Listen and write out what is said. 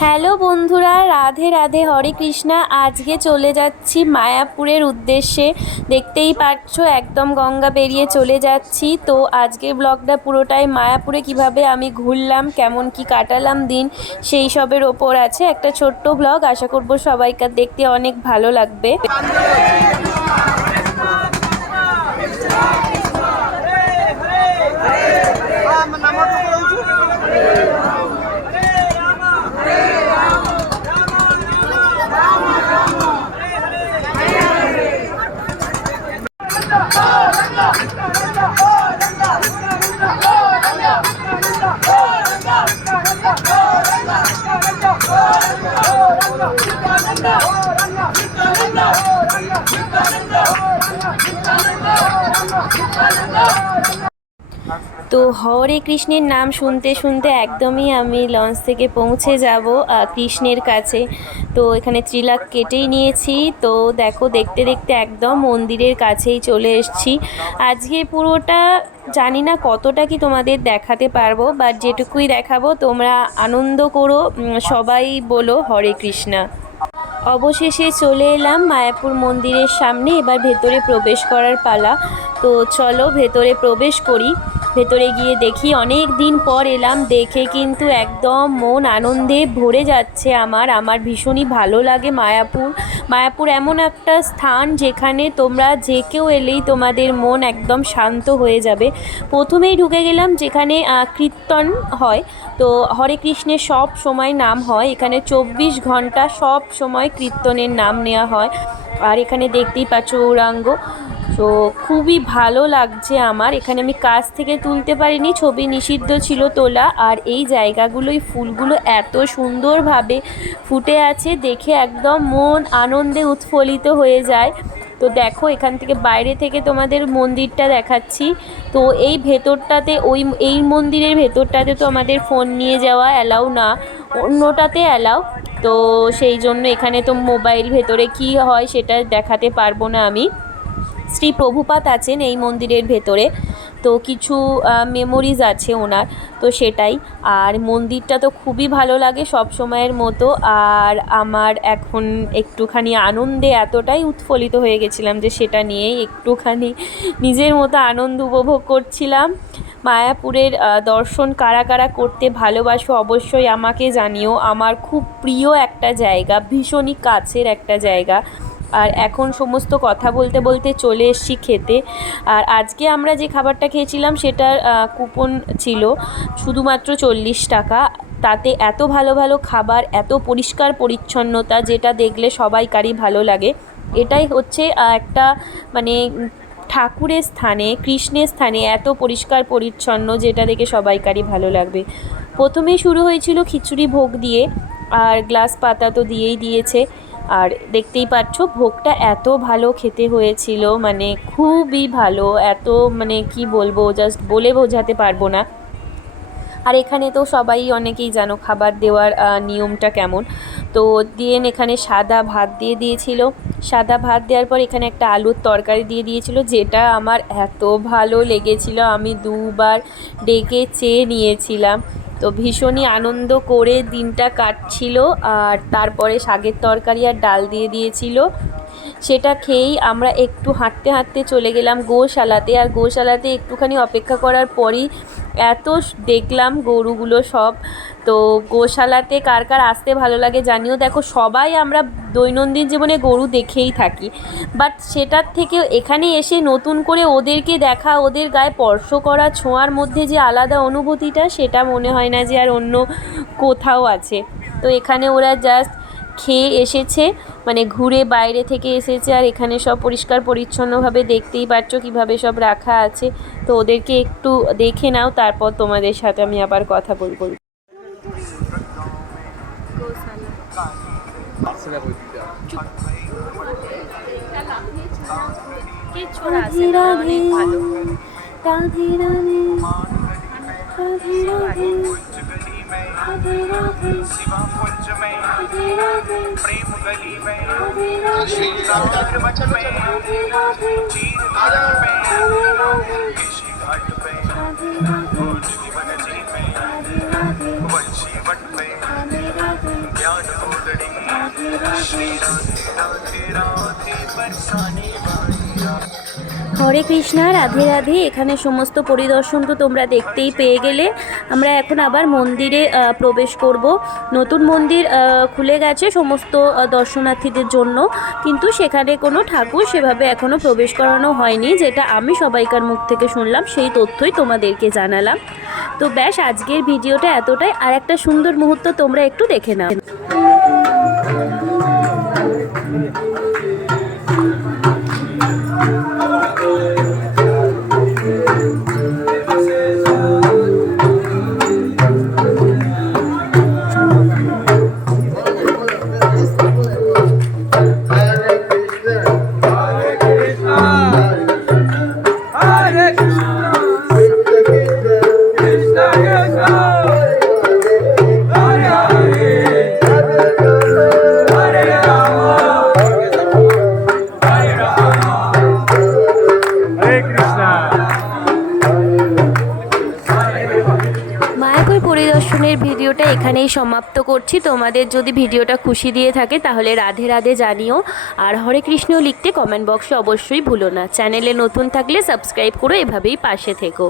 Hello বন্ধুরা, রাধে রাধে, হরে কৃষ্ণা। আজকে চলে যাচ্ছি মায়াপুরের উদ্দেশ্যে। দেখতেই পাচ্ছ একদম গঙ্গা পেরিয়ে চলে যাচ্ছি। তো আজকের ব্লগটা পুরোটাই মায়াপুরে কিভাবে আমি ঘুরলাম, কেমন কি কাটালাম দিন, সেই সবের ওপর আছে একটা ছোট্ট ব্লগ। আশা করব সবাইকে দেখতে অনেক ভালো লাগবে। তো হরে কৃষ্ণের নাম শুনতে শুনতে একদমই আমি লঞ্চ থেকে পৌঁছে যাব কৃষ্ণের কাছে। তো এখানে ত্রিলাখ কেটেই নিয়েছি। তো দেখো, দেখতে দেখতে একদম মন্দিরের কাছেই চলে এসেছি। আজকে পুরোটা জানি না কতটা কি তোমাদের দেখাতে পারবো, বাট যেটুকুই দেখাবো তোমরা আনন্দ করো, সবাই বলো হরে কৃষ্ণা। অবশেষে চলে এলাম মায়াপুর মন্দিরের সামনে। এবার ভেতরে প্রবেশ করার পালা। তো চলো ভেতরে প্রবেশ করি। ভেতরে গিয়ে দেখি, অনেক দিন পর এলাম, দেখে কিন্তু একদম মন আনন্দে ভরে যাচ্ছে আমার ভীষণই ভালো লাগে মায়াপুর। মায়াপুর এমন একটা স্থান যেখানে তোমরা যে কেউ এলেই তোমাদের মন একদম শান্ত হয়ে যাবে। প্রথমেই ঢুকে গেলাম যেখানে কীর্তন হয়। তো হরে কৃষ্ণের সব সময় নাম হয় এখানে, 24 ঘন্টা সব সময় কীর্তনের নাম নেওয়া হয়। আর এখানে দেখতেই পাচ্ছ গৌরাঙ্গ। তো খুবই ভালো লাগছে আমার। এখানে আমি কাছ থেকে তুলতে পারিনি, ছবি নিষিদ্ধ ছিল তোলা। আর এই জায়গাগুলোই, ফুলগুলো এত সুন্দরভাবে ফুটে আছে, দেখে একদম মন আনন্দে উৎফুল্লিত হয়ে যায়। তো দেখো, এখান থেকে বাইরে থেকে তোমাদের মন্দিরটা দেখাচ্ছি। তো এই ভেতরটাতে, এই মন্দিরের ভেতরটাতে তো আমাদের ফোন নিয়ে যাওয়া অ্যালাউ না, অন্যটাতে অ্যালাউ। তো সেই জন্য এখানে তো মোবাইল ভেতরে কি হয় সেটা দেখাতে পারবো না আমি। শ্রী প্রভুপাদ আছেন এই মন্দিরের ভেতরে, তো কিছু মেমোরিজ আছে ওনার, তো সেটাই। আর মন্দিরটা তো খুবই ভালো লাগে সব সময়ের মতো। আর আমার এখন একটুখানি আনন্দে এতটাই উৎফুল্লিত হয়ে গেছিলাম যে সেটা নিয়েই একটুখানি নিজের মতো আনন্দ উপভোগ করছিলাম। মায়াপুরের দর্শন কারা কারা করতে ভালোবাসো অবশ্যই আমাকে জানিও। আমার খুব প্রিয় একটা জায়গা, ভীষণই কাছের একটা জায়গা। আর এখন সমস্ত কথা বলতে বলতে চলে এসেছি খেতে। আর আজকে আমরা যে খাবারটা খেয়েছিলাম সেটার কুপন ছিল শুধুমাত্র 40 টাকা। তাতে এত ভালো ভালো খাবার, এত পরিষ্কার পরিচ্ছন্নতা, যেটা দেখলে সবাইকারই ভালো লাগে। এটাই হচ্ছে একটা মানে ঠাকুরের স্থানে, কৃষ্ণের স্থানে এত পরিষ্কার পরিচ্ছন্ন, যেটা দেখে সবাইকারই ভালো লাগবে। প্রথমেই শুরু হয়েছিল খিচুড়ি ভোগ দিয়ে, আর গ্লাস পাতা তো দিয়েই দিয়েছে। আর দেখতেই পাচ্ছ ভোগটা এত ভালো খেতে হয়েছিল, মানে খুবই ভালো, এত মানে কি বলবো, জাস্ট বলে বোঝাতে পারবো না। আর এখানে তো সবাই অনেকেই জানো খাবার দেওয়ার নিয়মটা কেমন। তো দিয়ে এখানে সাদা ভাত দিয়ে দিয়েছিল। সাদা ভাত দেওয়ার পর এখানে একটা আলুর তরকারি দিয়ে দিয়েছিল, যেটা আমার এত ভালো লেগেছিল, আমি দুবার ডেকে চেয়ে নিয়েছিলাম। তো ভীষণই আনন্দ করে দিনটা কাটছিল। আর তারপরে শাকের তরকারি আর ডাল দিয়ে দিয়েছিল। সেটা খেয়েই আমরা একটু হাঁটতে হাঁটতে চলে গেলাম গোশালাতে। আর গোশালাতে একটুখানি অপেক্ষা করার পরই এত দেখলাম গরুগুলো সব। তো গোশালাতে কার কার আসতে ভালো লাগে জানিও। দেখো, সবাই আমরা দৈনন্দিন জীবনে গরু দেখেই থাকি, বাট সেটার থেকে এখানে এসে নতুন করে ওদেরকে দেখা, ওদের গায়ে স্পর্শ করা, ছোঁয়ার মধ্যে যে আলাদা অনুভূতিটা, সেটা মনে হয় না যে আর অন্য কোথাও আছে। তো এখানে ওরা জাস্ট খেয়ে এসেছে, মানে ঘুরে বাইরে থেকে এসেছে। আর এখানে সব পরিষ্কার পরিচ্ছন্নভাবে দেখতেই পাচ্ছ কীভাবে সব রাখা আছে। তো ওদেরকে একটু দেখে নাও, তারপর তোমাদের সাথে আমি আবার কথা বলবো। রাধে রাধে, রাধে রাধে, রাধে রাধে, राधे राधे, राधे राधे, प्रेम गली में, राधे राधे, राधे राधे, राधे राधे, किसी घाट पे, राधे राधे, जीवन जी में, राधे राधे, बंशी बट पे, राधे राधे। হরে কৃষ্ণা, রাধে রাধে। এখানে সমস্ত পরিদর্শন তো তোমরা দেখতেই পেয়ে গেলে। আমরা এখন আবার মন্দিরে প্রবেশ করব। নতুন মন্দির খুলে গেছে সমস্ত দর্শনার্থীদের জন্য, কিন্তু সেখানে কোনো ঠাকুর সেভাবে এখনও প্রবেশ করানো হয়নি। যেটা আমি সবাইকার মুখ থেকে শুনলাম, সেই তথ্যই তোমাদেরকে জানালাম। তো ব্যাস, আজকের ভিডিওটা এতটাই। আর একটা সুন্দর মুহূর্ত তোমরা একটু দেখে নাও। মায়াপুর পরিদর্শনের ভিডিওটা এখানেই সমাপ্ত করছি। তোমাদের যদি ভিডিওটা খুশি দিয়ে থাকে তাহলে রাধে রাধে জানিও, আর হরে কৃষ্ণ লিখতে কমেন্ট বক্সে অবশ্যই ভুলো না। চ্যানেলে নতুন থাকলে সাবস্ক্রাইব করো, এভাবেই পাশে থেকো।